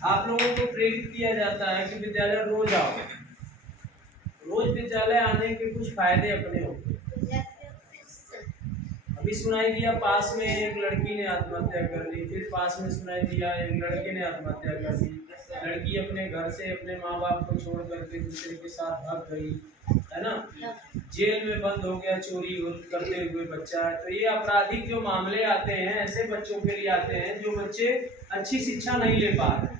आप लोगों को प्रेरित किया जाता है कि विद्यालय रोज आओ। रोज विद्यालय आने के कुछ फायदे अपने होते हैं। अभी सुनाई दिया पास में एक लड़की ने आत्महत्या कर ली, फिर पास में सुनाई दिया एक लड़के ने आत्महत्या कर ली। लड़की अपने घर से अपने माँ बाप को छोड़ करके दूसरे के साथ भाग गई, है ना। जेल में बंद हो गया चोरी करते हुए बच्चा। तो ये आपराधिक जो मामले आते हैं ऐसे बच्चों के लिए आते हैं जो बच्चे अच्छी शिक्षा नहीं ले पा रहे।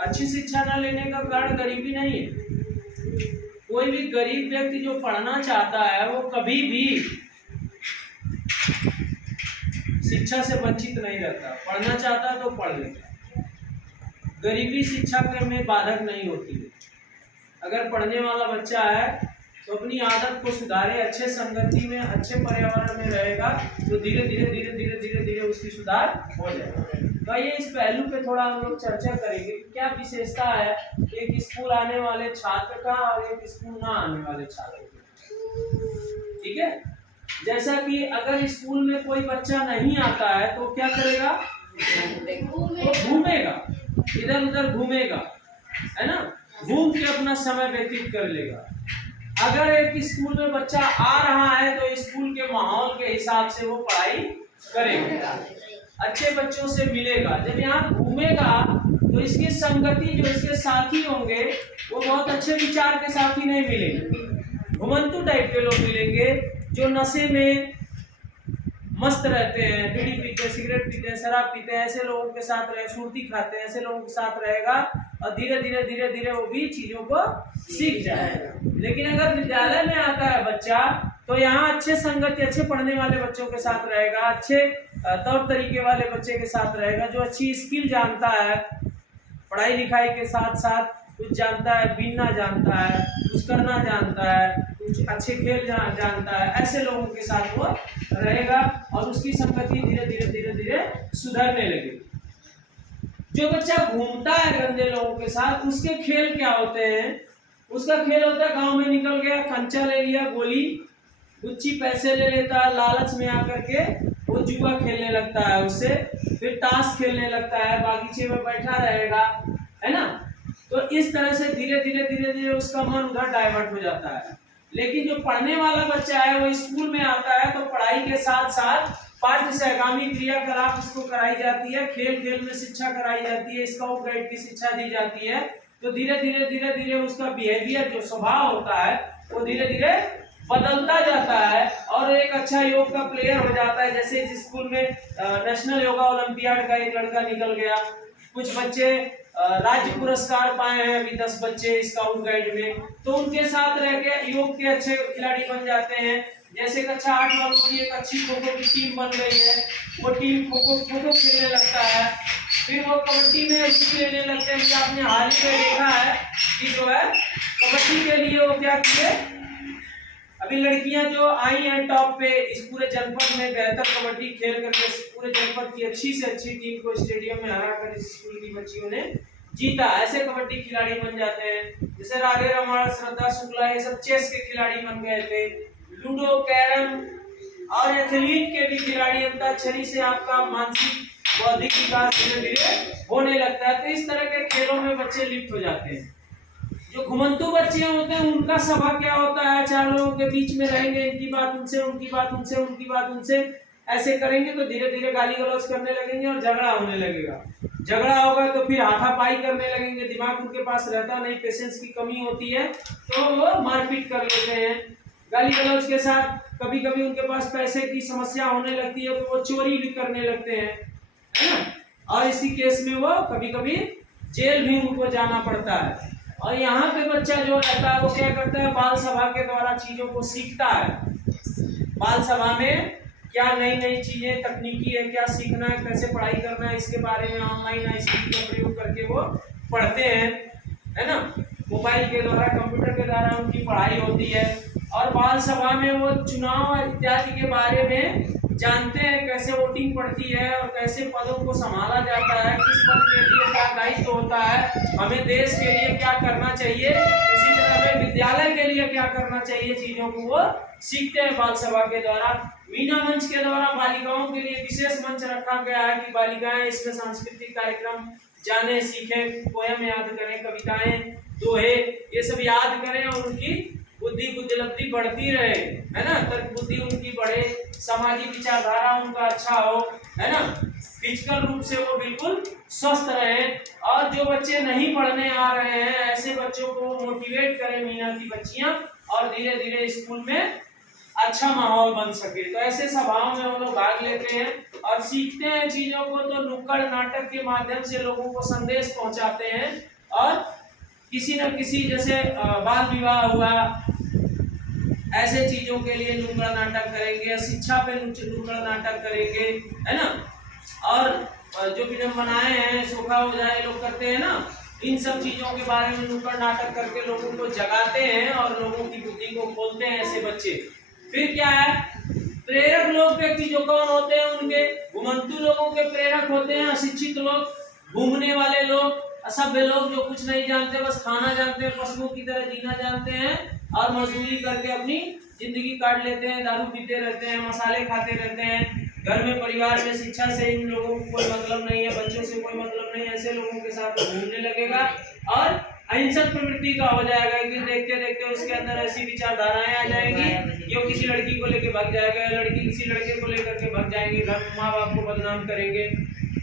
अच्छी शिक्षा न लेने का कारण गरीबी नहीं है। कोई भी गरीब व्यक्ति जो पढ़ना चाहता है वो कभी भी शिक्षा से वंचित नहीं रहता। पढ़ना चाहता तो पढ़ लेता। गरीबी शिक्षा में बाधक नहीं होती है। अगर पढ़ने वाला बच्चा है तो अपनी आदत को सुधारे, अच्छे संगति में अच्छे पर्यावरण में रहेगा तो धीरे धीरे धीरे धीरे धीरे धीरे उसकी सुधार हो जाएगा। तो ये इस पहलू पे थोड़ा हम लोग चर्चा करेंगे क्या विशेषता है एक स्कूल आने वाले छात्र का और एक स्कूल ना आने वाले छात्र का। ठीक है, जैसा कि अगर स्कूल में कोई बच्चा नहीं आता है तो क्या करेगा? वो घूमेगा, इधर उधर घूमेगा, है ना, घूम के अपना समय व्यतीत कर लेगा। अगर एक स्कूल में बच्चा आ रहा है तो स्कूल के माहौल के हिसाब से वो पढ़ाई करेगा, अच्छे बच्चों से मिलेगा। जब यहाँ घूमेगा तो इसकी संगति जो इसके साथी होंगे वो बहुत अच्छे विचार के साथी नहीं मिलेंगे, घुमंतु टाइप के लोग मिलेंगे जो नशे में मस्त रहते हैं, बीड़ी पीते हैं, सिगरेट पीते हैं, शराब पीते हैं। ऐसे लोगों के साथ रहे, सुर्ती खाते हैं, ऐसे लोगों के साथ रहेगा और धीरे धीरे धीरे धीरे वो भी चीजों को सीख जाएगा। लेकिन अगर विद्यालय में आता है बच्चा तो यहाँ अच्छे संगति, अच्छे पढ़ने वाले बच्चों के साथ रहेगा, अच्छे तौर तरीके वाले बच्चे के साथ रहेगा जो अच्छी स्किल जानता है, पढ़ाई लिखाई के साथ साथ कुछ जानता है, बीनना जानता है, कुछ करना जानता है, कुछ अच्छे खेल जानता है। ऐसे लोगों के साथ वो रहेगा और उसकी संगति धीरे धीरे धीरे धीरे सुधरने लगेगी। जो बच्चा घूमता है गंदे लोगों के साथ उसके खेल क्या होते हैं? उसका खेल होता है गांव में निकल गया, कंचा ले लिया, गोली गुच्ची पैसे ले लेता है, लालच में आकर के वो जुआ खेलने लगता है, उससे फिर ताश खेलने लगता है, बागीचे में बैठा रहेगा, है ना। तो इस तरह से धीरे धीरे धीरे धीरे उसका मन उधर डाइवर्ट हो जाता है। लेकिन जो पढ़ने वाला बच्चा है वो स्कूल में आता है तो पढ़ाई के साथ साथ पाठ्य सहगामी क्रियाकलाप उसको कराई जाती है, खेल खेल में शिक्षा कराई जाती है, स्काउट गाइड की शिक्षा दी जाती है। तो धीरे धीरे धीरे धीरे उसका बिहेवियर जो स्वभाव होता है वो धीरे धीरे बदलता जाता है और एक अच्छा योग का प्लेयर हो जाता है। जैसे इस स्कूल में नेशनल योगा ओलंपियाड का एक लड़का निकल गया, कुछ बच्चे राज्य पुरस्कार पाए हैं अभी 10 बच्चे स्काउट गाइड में, तो उनके साथ रह के योग के अच्छे खिलाड़ी बन जाते हैं। जैसे कक्षा 8 वालों की एक अच्छी खो खो की टीम बन गई है, वो टीम खो खो खेलने लगता है, फिर वो कबड्डी में रुचि लेने लगते हैं। आपने हाल ही में देखा है कि जो है कबड्डी के लिए वो क्या किए, अभी लड़कियां जो आई हैं टॉप पे इस पूरे जनपद में बेहतर कबड्डी खेल करके पूरे जनपद की अच्छी से अच्छी टीम को स्टेडियम में हरा कर इस स्कूल की बच्चियों ने जीता। ऐसे कबड्डी खिलाड़ी बन जाते हैं। जैसे राधे रमण, श्रद्धा शुक्ला, ये सब चेस के खिलाड़ी बन गए थे, लूडो, कैरम और एथलीट के भी खिलाड़ी। अंताक्षरी से आपका मानसिक बौद्धिक विकास धीरे धीरे होने लगता है। तो इस तरह के खेलों में बच्चे लिप्त हो जाते हैं। जो घुमंतु बच्चे होते हैं उनका स्वभाव क्या होता है? 4 लोगों के बीच में रहेंगे, इनकी बात उनसे, उनकी बात उनसे, उनकी बात उनसे, ऐसे करेंगे तो धीरे धीरे गाली गलौज करने लगेंगे और झगड़ा होने लगेगा। झगड़ा होगा तो फिर हाथापाई करने लगेंगे। दिमाग उनके पास रहता नहीं, पेशेंस की कमी होती है तो वो मारपीट कर लेते हैं। गाली गलौज के साथ कभी कभी उनके पास पैसे की समस्या होने लगती है तो वो चोरी भी करने लगते हैं, है ना। और इसी केस में वो कभी कभी जेल भी उनको जाना पड़ता है। और यहाँ पे बच्चा जो रहता है वो क्या करता है, बाल सभा के द्वारा चीजों को सीखता है। बाल सभा में क्या नई नई चीजें तकनीकी है, क्या सीखना है, कैसे पढ़ाई करना है, इसके बारे में ऑनलाइन स्किल का प्रयोग करके वो पढ़ते हैं, है ना। मोबाइल के द्वारा, कंप्यूटर के द्वारा उनकी पढ़ाई होती है। और बाल सभा में वो चुनाव इत्यादि के बारे में जानते हैं, कैसे वोटिंग पड़ती है और कैसे पदों को संभाला जाता है, किस पद के लिए क्या दायित्व होता है, हमें देश के लिए क्या करना चाहिए, उसी तरह हमें विद्यालय के लिए क्या करना चाहिए, चीजों को वो सीखते हैं बाल सभा के द्वारा। मीना मंच के द्वारा बालिकाओं के लिए विशेष मंच रखा गया है कि बालिकाएं इसमें सांस्कृतिक कार्यक्रम जाने सीखें, पोयम याद करें, कविताएं, दोहे, ये सब याद करें और उनकी बुद्धि बुद्धिलब्धि बढ़ती रहे, है ना, तर्क बुद्धि उनकी बढ़े, सामाजिक विचारधारा उनका अच्छा हो, है ना, फिजिकल रूप से वो बिल्कुल स्वस्थ रहे। और जो बच्चे नहीं पढ़ने आ रहे हैं ऐसे बच्चों को मोटिवेट करें मीना की बच्चियां, और धीरे धीरे स्कूल में अच्छा माहौल बन सके। तो ऐसे सभाओं में वो लोग भाग लेते हैं और सीखते हैं चीजों को। तो नुक्कड़ नाटक के माध्यम से लोगों को संदेश पहुंचाते हैं, और किसी न किसी, जैसे बाल विवाह हुआ, ऐसे चीजों के लिए नुक्कड़ नाटक करेंगे, शिक्षा पे नुक्कड़ नाटक करेंगे, है ना, और जो फिल्म बनाए हैं सोखा हो जाए लोग करते हैं ना, इन सब चीजों के बारे में नुक्कड़ नाटक करके लोगों को जगाते हैं और लोगों की बुद्धि को खोलते हैं ऐसे बच्चे। फिर क्या है, प्रेरक लोग व्यक्ति जो कौन होते हैं, उनके घुमंतु लोगों के प्रेरक होते हैं अशिक्षित लोग, घूमने वाले लोग, असभ्य लोग जो कुछ नहीं जानते, बस खाना जानते हैं, पशुओं की तरह जीना जानते हैं और मजदूरी करके अपनी जिंदगी काट लेते हैं, दारू पीते रहते हैं, मसाले खाते रहते हैं, घर में परिवार में शिक्षा से इन लोगों को कोई मतलब नहीं है, बच्चों से कोई मतलब नहीं है, ऐसे लोगों के साथ घूमने लगेगा और अहिंसक प्रवृत्ति का हो जाएगा। एक दिन देखते देखते उसके अंदर ऐसी विचारधाराएं आ जाएंगी कि वो किसी लड़की को लेकर भाग जाएगा, लड़की किसी लड़के को लेकर के भाग जाएंगे, घर माँ बाप को बदनाम करेंगे।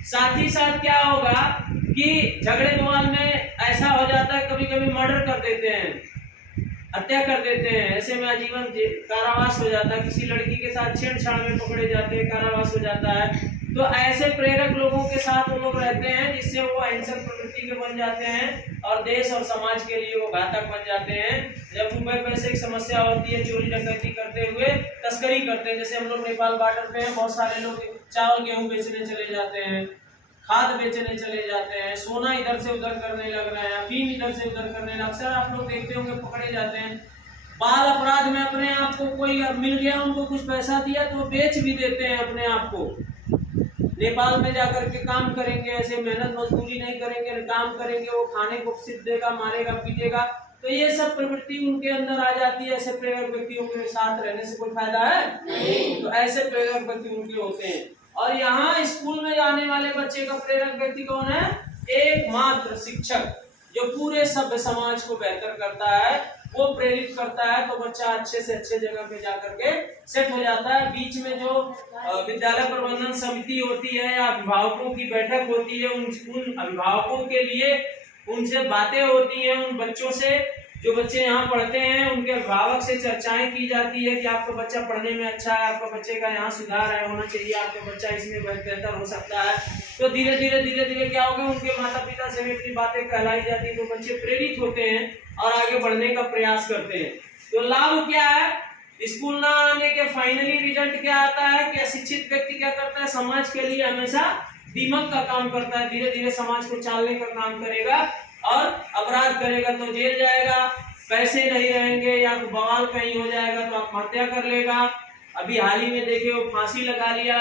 साथ ही साथ क्या होगा कि झगड़े बवाल में ऐसा हो जाता है, कभी कभी मर्डर कर देते हैं, हत्या कर देते हैं, ऐसे में आजीवन कारावास हो जाता है, किसी लड़की के साथ छेड़छाड़ में पकड़े जाते हैं, कारावास हो जाता है। तो ऐसे प्रेरक लोगों के साथ वो लोग रहते हैं जिससे वो अहिंसक प्रवृत्ति के बन जाते हैं और देश और समाज के लिए वो घातक बन जाते हैं। जब रुपए पैसे की समस्या होती है, चोरी डकैती करते हुए तस्करी करते हैं, जैसे हम लोग नेपाल बॉर्डर पे हैं, बहुत सारे लोग चावल गेहूं बेचने चले जाते हैं, खाद बेचने चले जाते हैं, सोना इधर से उधर करने लग रहे हैं, अफीम इधर से उधर करने लग, अक्सर आप लोग देखते होंगे पकड़े जाते हैं। बाल अपराध में अपने आप को कोई मिल गया, उनको कुछ पैसा दिया तो बेच भी देते हैं अपने आप को। नेपाल में जाकर के काम करेंगे, ऐसे मेहनत मजदूरी नहीं करेंगे, काम करेंगे, वो खाने को सिर्फ देगा, मारेगा पीटेगा। तो ये सब प्रवृत्ति उनके अंदर आ जाती है। ऐसे प्रेरक व्यक्तियों के साथ रहने से कोई फायदा है नहीं। तो ऐसे प्रेरक व्यक्ति उनके होते हैं। और यहाँ स्कूल में जाने वाले बच्चे का प्रेरक व्यक्ति कौन है? एकमात्र शिक्षक, जो पूरे सभ्य समाज को बेहतर करता है, वो प्रेरित करता है, तो बच्चा अच्छे से अच्छे जगह पे जाकर के सेट हो जाता है। बीच में जो विद्यालय प्रबंधन समिति होती है या अभिभावकों की बैठक होती है, उन अभिभावकों के लिए उनसे बातें होती हैं, उन बच्चों से, जो बच्चे यहाँ पढ़ते हैं उनके अभिभावक से चर्चाएं की जाती है कि आपका बच्चा पढ़ने में अच्छा है, आपका बच्चे का यहाँ सुधार है, होना चाहिए, आपका बच्चा इसमें बेहतर हो सकता है। तो धीरे धीरे क्या होगा, उनके माता पिता से भी अपनी बातें कहलाई जाती है, तो बच्चे प्रेरित होते हैं और आगे बढ़ने का प्रयास करते हैं। तो लाभ क्या है स्कूल ना आने के? फाइनली रिजल्ट क्या आता है कि अशिक्षित व्यक्ति क्या करता है, समाज के लिए हमेशा दीमक का काम करता है, धीरे धीरे समाज को चालने का काम करेगा और अपराध करेगा तो जेल जाएगा, पैसे नहीं रहेंगे या तो बवाल कहीं हो जाएगा तो आत्महत्या कर लेगा। अभी हाल ही में देखे वो फांसी लगा लिया,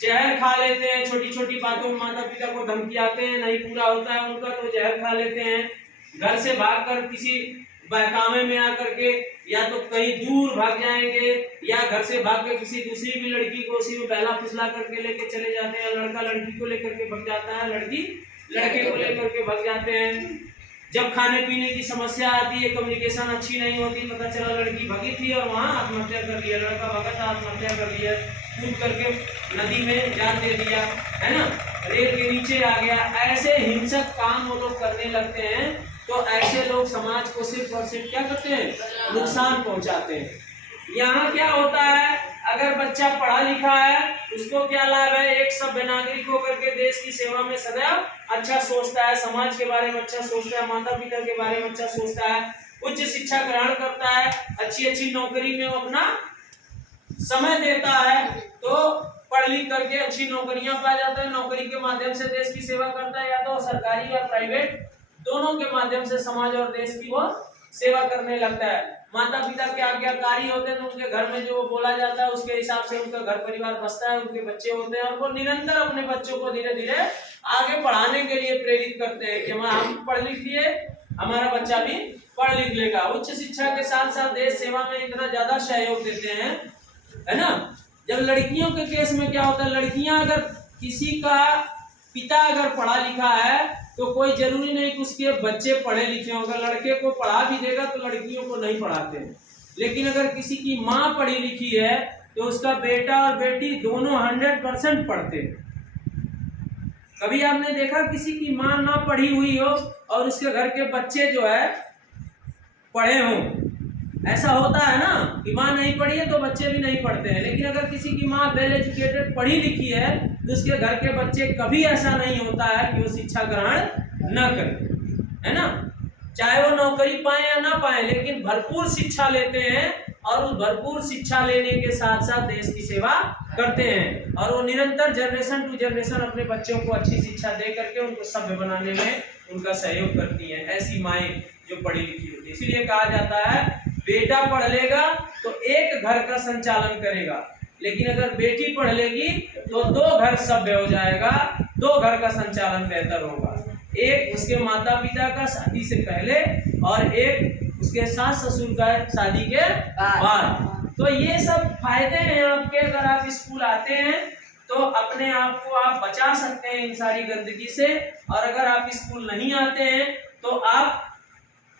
जहर खा लेते हैं, छोटी छोटी बातों में माता पिता को धमकियाते हैं, नहीं पूरा होता है उनका तो जहर खा लेते हैं, घर से भागकर किसी बहकावे में आकर के या तो कहीं दूर भाग जाएंगे या घर से भाग के किसी दूसरी भी लड़की को उसी में बहला फुसला करके लेके चले जाते हैं। लड़का लड़की को लेकर के भाग जाता है, लड़की लड़के को लेकर के भाग जाते हैं। जब खाने पीने की समस्या आती है, कम्युनिकेशन अच्छी नहीं होती, पता चला लड़की भगी थी और वहाँ आत्महत्या कर लिया, लड़का भगा था आत्महत्या कर लिया, कूद करके नदी में जान दे दिया, है ना, रेल के नीचे आ गया। ऐसे हिंसक काम वो लोग करने लगते हैं। तो ऐसे लोग समाज को सिर्फ और सिर्फ क्या करते हैं, नुकसान पहुंचाते हैं। यहाँ क्या होता है, अगर बच्चा पढ़ा लिखा है उसको क्या लाभ है, एक सभ्य नागरिक होकर के देश की सेवा में सदैव अच्छा सोचता है, समाज के बारे में अच्छा सोचता है, माता पिता के बारे में अच्छा सोचता है, उच्च शिक्षा ग्रहण करता है, अच्छी अच्छी नौकरी में वो अपना समय देता है, तो पढ़ लिख करके अच्छी नौकरियां पा जाता है, नौकरी के माध्यम से देश की सेवा करता है, या तो सरकारी या प्राइवेट दोनों के माध्यम से समाज और देश की वो सेवा करने लगता है। माता पिता के आज्ञाकारी होते हैं तो उनके घर में जो बोला जाता है उसके हिसाब से उनका घर परिवार बसता है, उनके बच्चे होते हैं, और वो निरंतर अपने बच्चों को धीरे धीरे आगे पढ़ाने के लिए प्रेरित करते हैं कि हम पढ़ लिख लिए, हमारा बच्चा भी पढ़ लिख लेगा। उच्च शिक्षा के साथ साथ देश सेवा में इतना ज्यादा सहयोग देते हैं, है ना। जब लड़कियों के केस में क्या होता है, लड़कियां अगर किसी का पिता अगर पढ़ा लिखा है तो कोई जरूरी नहीं कि उसके बच्चे पढ़े लिखे हों। अगर लड़के को पढ़ा भी देगा तो लड़कियों को नहीं पढ़ाते हैं। लेकिन अगर किसी की माँ पढ़ी लिखी है तो उसका बेटा और बेटी दोनों 100% पढ़ते हैं। कभी आपने देखा किसी की माँ ना पढ़ी हुई हो और उसके घर के बच्चे जो है पढ़े हों? ऐसा होता है ना कि माँ नहीं पढ़ी है तो बच्चे भी नहीं पढ़ते हैं। लेकिन अगर किसी की माँ वेल एजुकेटेड पढ़ी लिखी है तो उसके घर के बच्चे कभी ऐसा नहीं होता है कि वो शिक्षा ग्रहण न करें, है ना। चाहे वो नौकरी पाए या ना पाए, लेकिन भरपूर शिक्षा लेते हैं और उस भरपूर शिक्षा लेने के साथ साथ देश की सेवा करते हैं। और वो निरंतर जनरेशन टू जनरेशन अपने बच्चों को अच्छी शिक्षा दे करके उनको सभ्य बनाने में उनका सहयोग करती हैं, ऐसी माएँ जो पढ़ी लिखी होती है। इसीलिए कहा जाता है बेटा पढ़ लेगा तो एक घर का संचालन करेगा, लेकिन अगर बेटी पढ़ लेगी तो 2 घर सभ्य हो जाएगा, 2 घर का संचालन बेहतर होगा। एक उसके माता पिता का शादी से पहले और एक उसके सास ससुर का शादी के बाद। तो ये सब फायदे हैं आपके। अगर आप स्कूल आते हैं तो अपने आप को आप बचा सकते हैं इन सारी गंदगी से। और अगर आप स्कूल नहीं आते हैं तो आप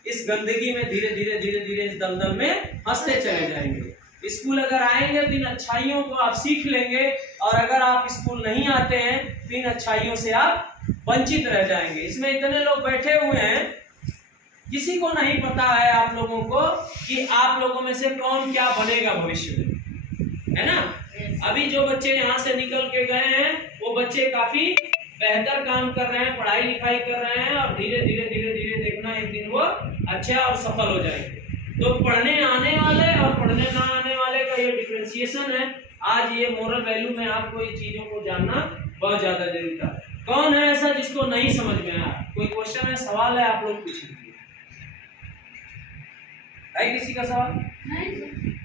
इस गंदगी में धीरे धीरे धीरे धीरे इस दलदल में फंसते चले जाएंगे। स्कूल अगर आएंगे तो इन अच्छाइयों को आप सीख लेंगे, और अगर आप स्कूल नहीं आते हैं तो इन अच्छाइयों से आप वंचित रह जाएंगे। इसमें इतने लोग बैठे हुए हैं, किसी को नहीं पता है आप लोगों को कि आप लोगों में से कौन क्या बनेगा भविष्य में, है ना। अभी जो बच्चे यहाँ से निकल के गए हैं वो बच्चे काफी बेहतर काम कर रहे हैं, पढ़ाई लिखाई कर रहे हैं, और धीरे धीरे धीरे धीरे देखना एक दिन वो अच्छा और सफल हो जाएंगे। तो पढ़ने आने वाले और पढ़ने ना आने वाले का ये डिफरेंशिएशन है। आज ये मोरल वैल्यू में आपको ये चीजों को जानना बहुत ज्यादा जरूरी था। कौन है ऐसा जिसको नहीं समझ में आया? कोई क्वेश्चन है, सवाल है, आप लोग पूछिए। है किसी का सवाल? नहीं।